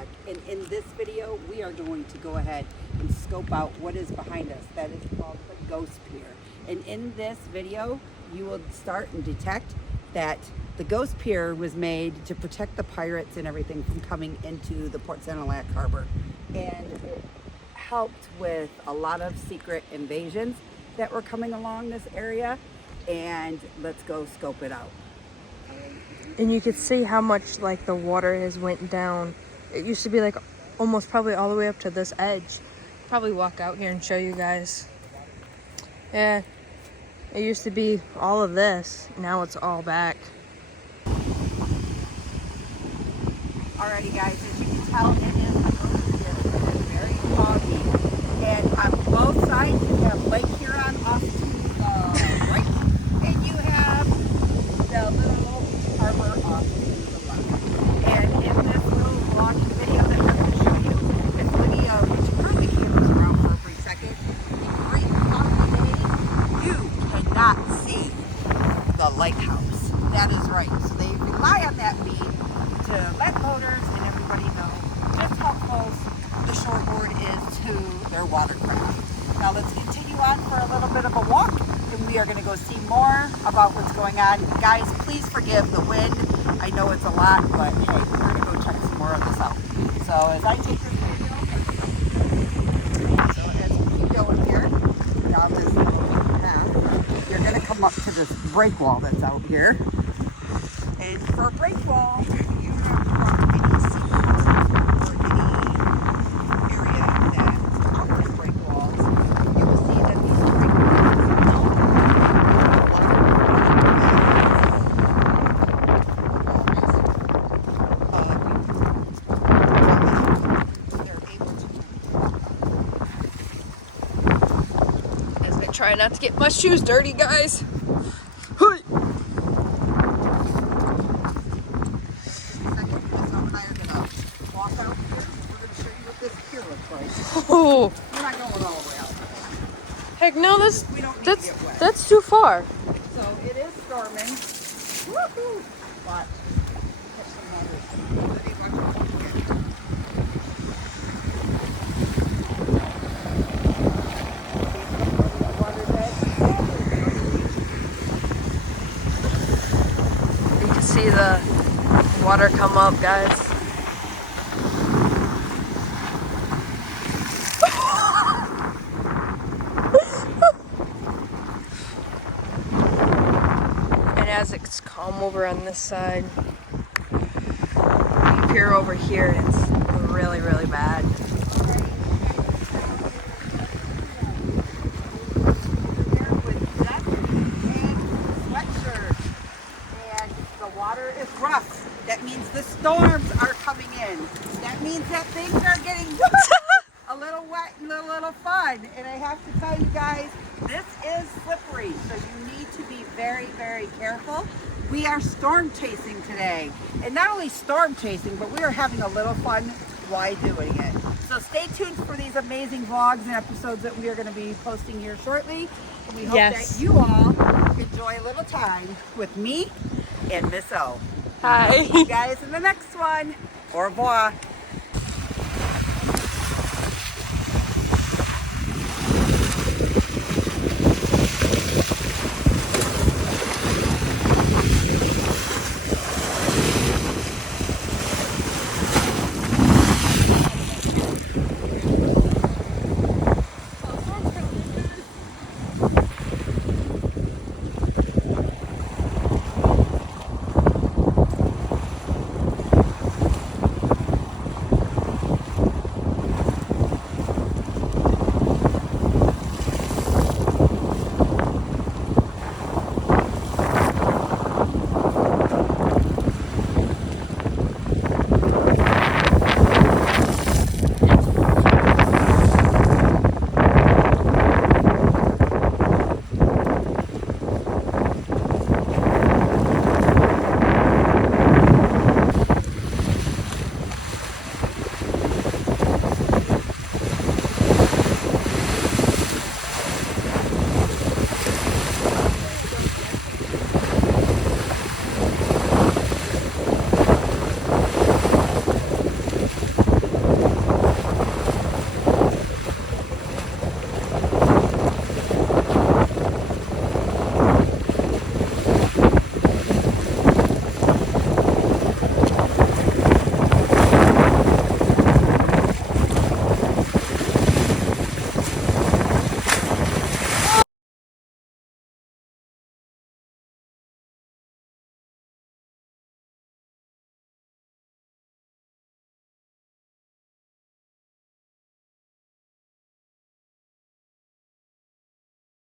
Sanilac, and in this video we are going to go ahead and scope out what is behind us. That is called the Ghost Pier. And in this video you will start and detect that the Ghost Pier was made to protect the pirates and everything from coming into the Port Sanilac harbor, and it helped with a lot of secret invasions that were coming along this area. And let's go scope it out. And you could see how much like the water has went down. It used to be like almost probably all the way up to this edge. Probably walk out here and show you guys. Yeah, it used to be all of this. Now it's all back. Alrighty guys, as you can tell, it is very foggy. And on both sides you have Lake Huron off to the right, and you have the little harbor off to the left. And in this little vlogging video that I'm going to show you, it's video which probably cameras around for a brief second. In great foggy days, you cannot see the lighthouse. That is right. So they rely on that beam to let boaters and everybody know just how close the shoreboard is to their watercraft. Now let's continue on for a little bit of a walk, and we are going to go see more about what's going on. Guys, please forgive the wind. I know it's a lot, but hey, we're going to go check some more of this out. So as I take this video, so as we keep going here, down this path, you're going to come up to this break wall that's out here. And for a break wall, you have to walk any seat or any area that's out of break walls. You will see that these break walls they're able to As I try not to get my shoes dirty, guys. Oh, We're not going all the way out. heck no, We don't need to get wet. that's too far. So it is storming. Woohoo! Watch. Catch some water. Let me watch it. You can see the water come up, guys. And as it's calm over on this side, you peer over here and it's really, really bad. There with jacket and sweatshirt. And the water is rough. That means the storms are coming in. That means that things are getting a little wet and a little fun. And I have to tell you guys, this is slippery, so you need to be very, very careful. We are storm chasing today. And not only storm chasing, but we are having a little fun while doing it. So stay tuned for these amazing vlogs and episodes that we are going to be posting here shortly. And we hope that you all enjoy a little time with me and Miss O. Hi. See you guys in the next one. Au revoir.